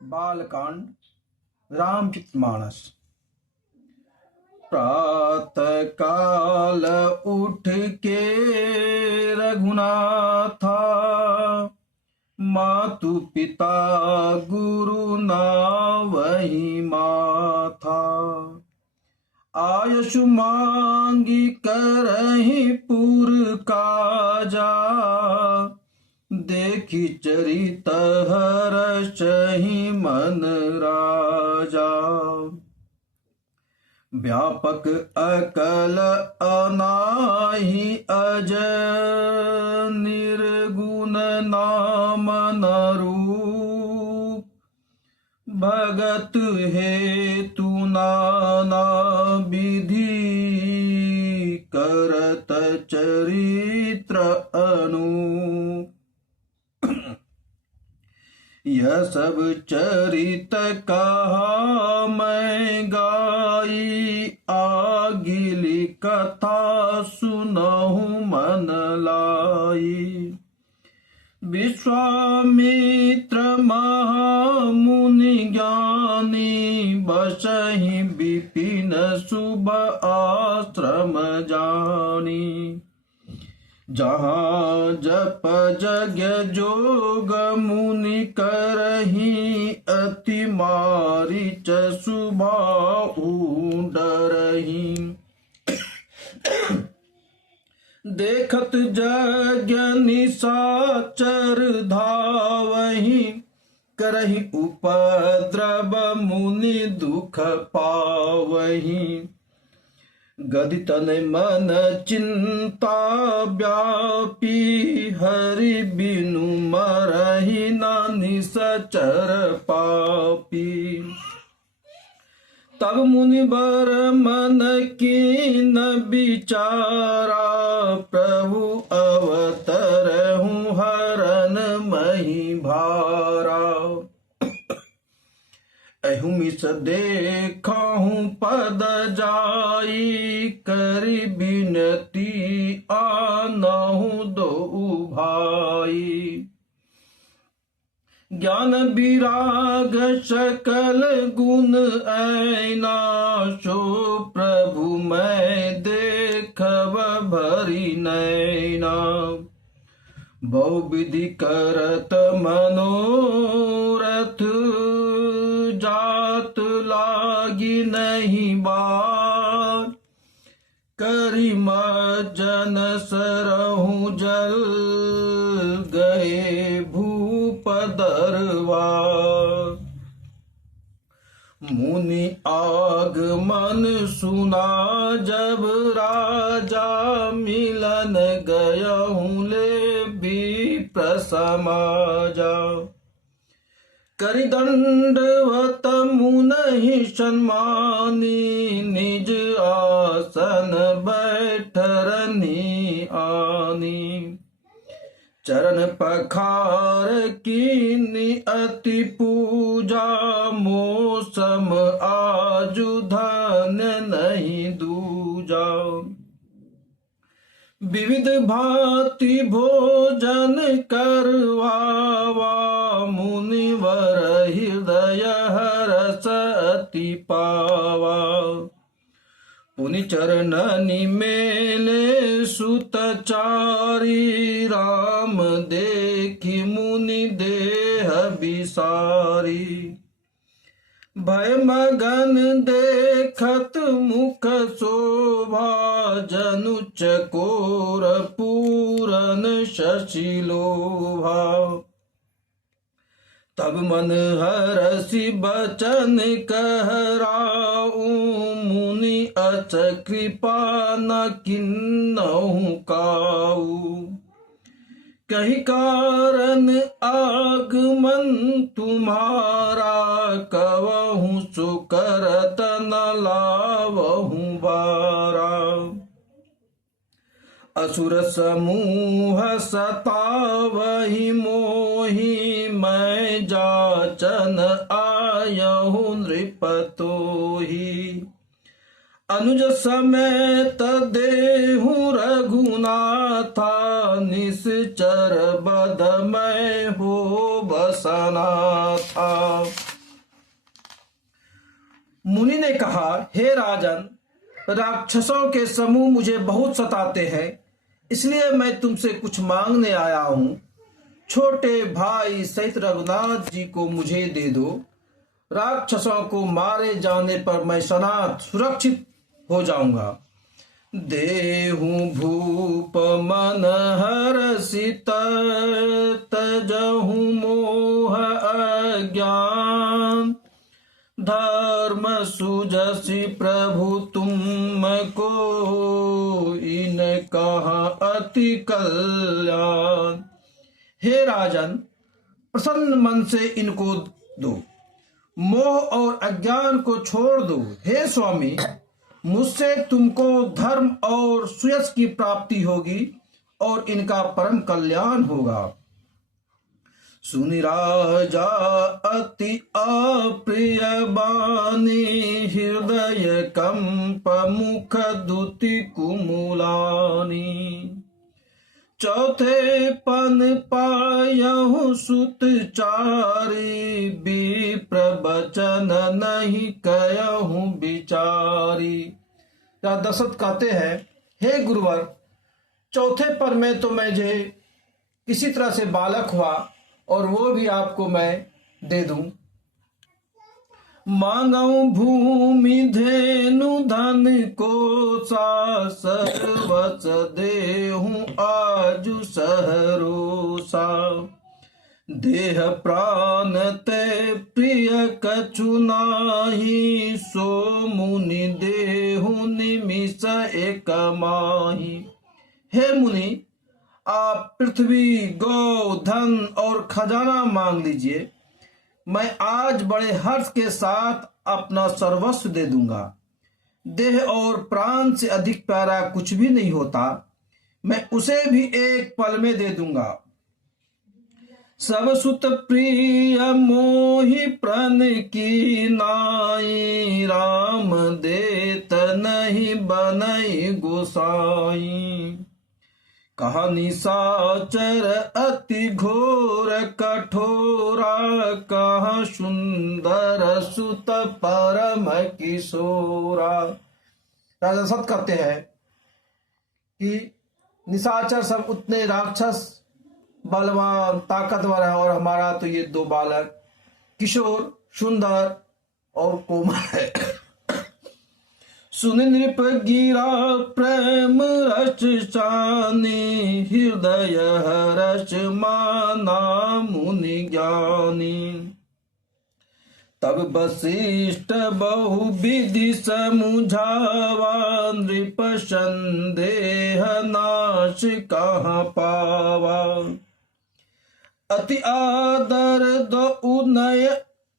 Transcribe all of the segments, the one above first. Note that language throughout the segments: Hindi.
बालकांड रामचरितमानस। प्रातः काल उठ के रघुनाथा, मातु पिता गुरु नावहि माथा। आयसु मांगी करहि पुर काजा, देखी चरित हर्षहि मन राजा। व्यापक अकल अनाहि अज, निर्गुण नाम न रूप। भगत हेतु नाना विधि, करत चरित्र अनूप। यह सब चरित कहा मैं गाई, आगिली कथा सुनहु मन लाई। विश्वामित्र महामुनि ज्ञानी, बसहि विपिन शुभ आश्रम जानी। जहाँ जप यज्ञ जोग मुनि करहि, अति मारीच सुबाहु डरहि। देखत यज्ञ निशाचर धावहि, करहि उपद्रव मुनि दुख पावहि। गदि तन मन चिंता व्यापी, हरि बिनु मरहि न निशाचर पापी। तब मुनि बर मन कीन विचारा, प्रभु अवतरहु हरन मही भारा। अहुमिस देखहु पद जाई, करि बिनती आनहु दो भाई। ज्ञान विराग सकल गुण ऐना, सो प्रभु मैं देखब भरी नैना। बहुविधि करत मनोरथ, जात लागी नहीं बात। करि मज्जन सरहु जल, गए भूप दरबार। मुनि आगमन सुना जब राजा, मिलन गयहु ले विप्र समाजा। करि दंडवत मुनहि सन्मानी, निज आसन बैठरनि आनी। चरण पखार कीनी अति पूजा, मौसम आजु धन्य नहीं दूजा। विविध भांति भोजन करवावा, मुनिवर हृदय हरस अति पावा। पुनि चरणनि मेले सुतचारी, राम देखि मुनि देह विसारी। भय मगन देखत मुख शोभा, जनु चकोर पूरन शशि लोभा। तब मन हरसि बचन कहराऊ, मुनि अच कृपा न किन्नहु काऊ। कही कारण आगमन तुम्हारा, कवहु सो करत न लावहु बारा। असुर समूह सतावहि मोहि, मैं जाचन आयहु नृपतोहि। अनुज समेत देहु रघुनाथा, निश्चर बध मैं हो बसना था। मुनि ने कहा, हे राजन, राक्षसों के समूह मुझे बहुत सताते हैं, इसलिए मैं तुमसे कुछ मांगने आया हूँ। छोटे भाई सहित रघुनाथ जी को मुझे दे दो। राक्षसों को मारे जाने पर मैं सनाथ सुरक्षित हो जाऊंगा। देहु भूप मन हरषित, तजहु मोह अज्ञान। धर्म सुजसि प्रभु तुमको, इन कहा अति कल्याण। हे राजन, प्रसन्न मन से इनको दो, मोह और अज्ञान को छोड़ दो। हे स्वामी, मुझसे तुमको धर्म और सुयश की प्राप्ति होगी और इनका परम कल्याण होगा। सुनि राजा अति अप्रिय बानी, हृदय कंप मुख दुति कुमुलानी। चौथे पन पायहु सुत चारी, विप्र बचन नहीं कयहु बिचारी। राजा दशरथ कहते हैं, हे गुरुवर, चौथे पर में तो मुझे किसी तरह से बालक हुआ और वो भी आपको मैं दे दूं। मांगऊ भूमि धेनु धन को, सर्वस देहूं आजु सहरोसा। देह प्राण ते प्रिय कछु नाही, सो मुनि देहु निमिष एक माही। हे मुनि, आप पृथ्वी, गौ, धन और खजाना मांग लीजिए, मैं आज बड़े हर्ष के साथ अपना सर्वस्व दे दूंगा। देह और प्राण से अधिक प्यारा कुछ भी नहीं होता, मैं उसे भी एक पल में दे दूंगा। सब सुत प्रिय मोहि प्रण की नाई, राम देत नहीं बनई गोसाई। कहा निशाचर अति घोर कठोरा, कहा सुंदर सुत परम किशोरा। राजा दशरथ कहते हैं कि निशाचर सब उतने राक्षस बलवान ताकतवर है, और हमारा तो ये दो बालक किशोर सुंदर और कोमल है। सुन नृप गिरा प्रेम रस चानी, हृदय हर्ष माना मुनि ज्ञानी। तब वशिष्ठ बहु विधि समुझावा, नृप संदेह नाश कहाँ पावा। अति आदर दो उनय,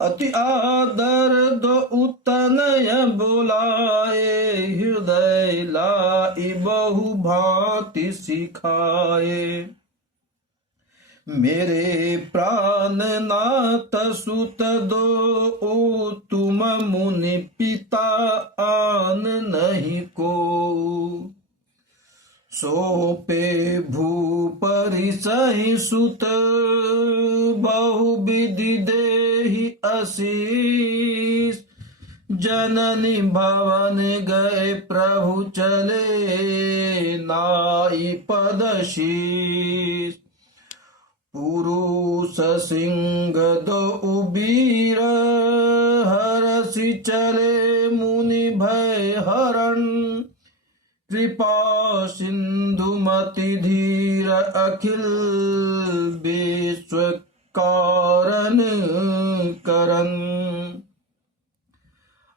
अति आदर दो उतनय बोलाए, हृदय लाई बहु भांति सिखाए। मेरे प्राण नाथ सुत दो, तुम मुनि पिता आन नहीं को। सोपे भूपरि सहि सुत, बहु विधि देहि आशीष। जननी भवन गए प्रभु चले, नाई पद शीस। पुरुष सिंह दो उबीर, हरषि चले मुनि भय हरण। कृपा सिंधु मति धीर, अखिल विश्व कारण करन।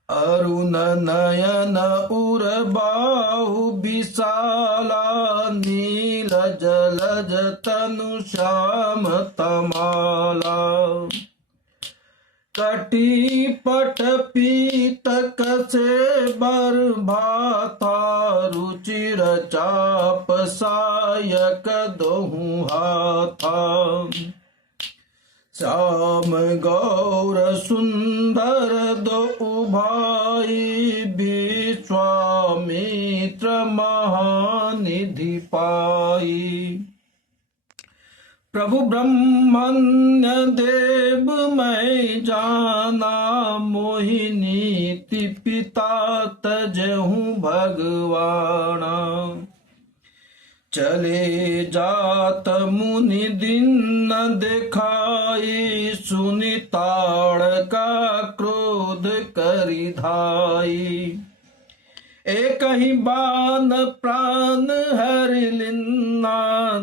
अरुण नयन उर बाहु विशाला, नील जलज तनु श्याम तमाला। कटी पट पीतक से बर भाता, रुचिर चाप सायक दोहु हाथा। श्याम गौर सुंदर दो भाई, विश्वामित्र महानिधि पाई। प्रभु ब्रह्मण्य देव मैं जाना, मोहिनी माति पिता तजहूँ भगवाना। चले जात मुनि दिन न दिखाई, सुनि ताड़का क्रोध करि धाई। एक ही बान प्राण हर लिन्ना,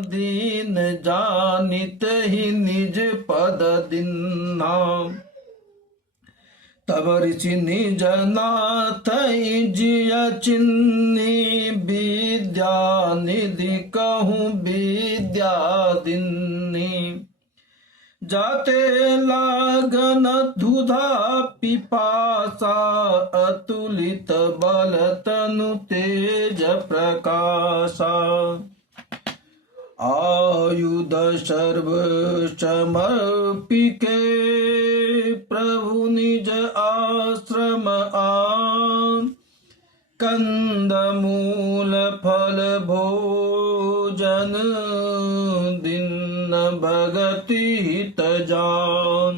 दीन जानित ही निज पद दिन्ना। तब ऋषि निज नाथ जिया चिन्नी, विद्या निधि कहूँ विद्या दिन्नी। जाते लागन धुधा पिपासा, अतुलित बल तनु तेज प्रकाशा। आयुध सर्व समर्पिके, प्रभु निज आश्रम आन। कंद मूल फल भोजन, दिन भगति हित जान।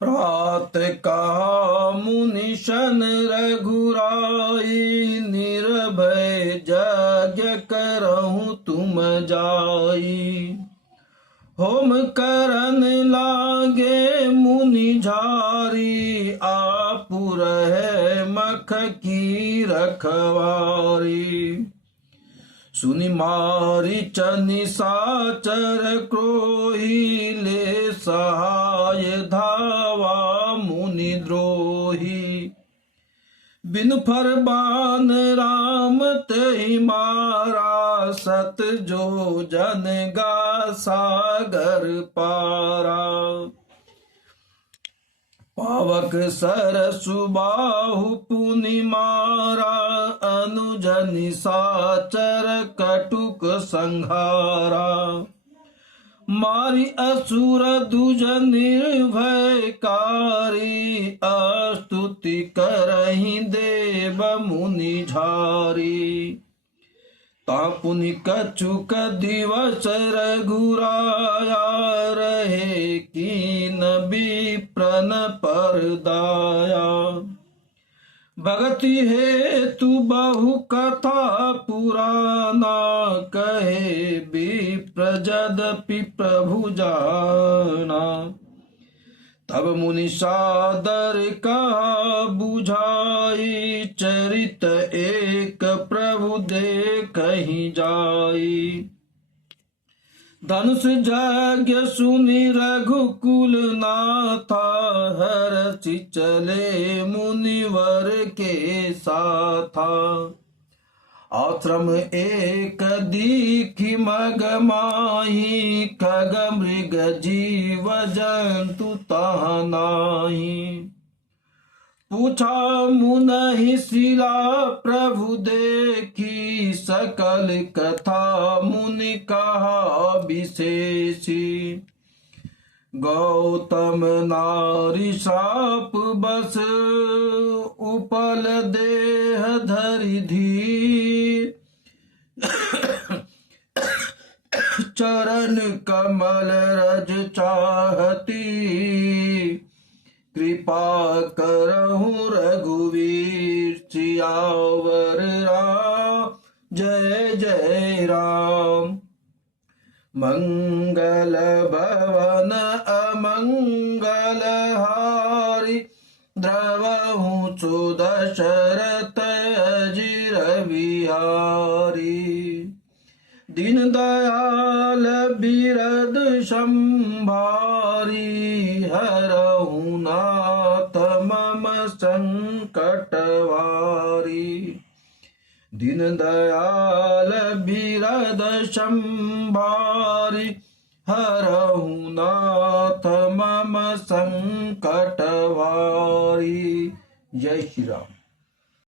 प्रातः कहा मुनि सन रघुराई, निर्भय यज्ञ करहूँ तुम जाई। होम करन लागे मुनि झारी, आपुर है मख की रखवारी। सुनि मारीच निशाचर क्रोही, ले सहाय धावा मुनि द्रोही। बिन फरमान राम तहि मारा, सत जो जन गा सागर पारा। पावक सरसु बाहु पुनि मारा, अनुज निशाचर कटुक संहारा। मारी असुर दुज निर्भयकारी, स्तुति करहि देव मुनि झारी। तापुनि कछुक दिवस रघुराया, रहे कीन विप्रन पर दाया। भगति हेतु बहु कथा पुराना, कहे विप्र यद्यपि प्रभु जाना। तब मुनि सादर कहा बुझाई, चरित एक प्रभु देखहि जाई। धनुष यज्ञ सुनि रघुकुल नाथा, हरषि चले मुनिवर के साथा। आश्रम एक दीखि मग माही, खग मृग जीव जंतु तहाँ नाहीं। पूछा मुनहि शिला प्रभु देखी, सकल कथा मुनि कहा विशेषी। गौतम नारी साप बस, उपल देह धरि धीर। चरण कमल रज चाहती, कृपा करहूँ रघुवीर। सियावर राम जय जय राम। मंगल भवन अमंगल हारी, द्रवहूँ सुदशरथ अजिर बिहारी। दीन दयाल बिरद संभारी, हरहु नाथ मम संकट वारी। दीन दयाल बिरद संभारी, हरहु नाथ मम संकट वारी। जय श्री राम।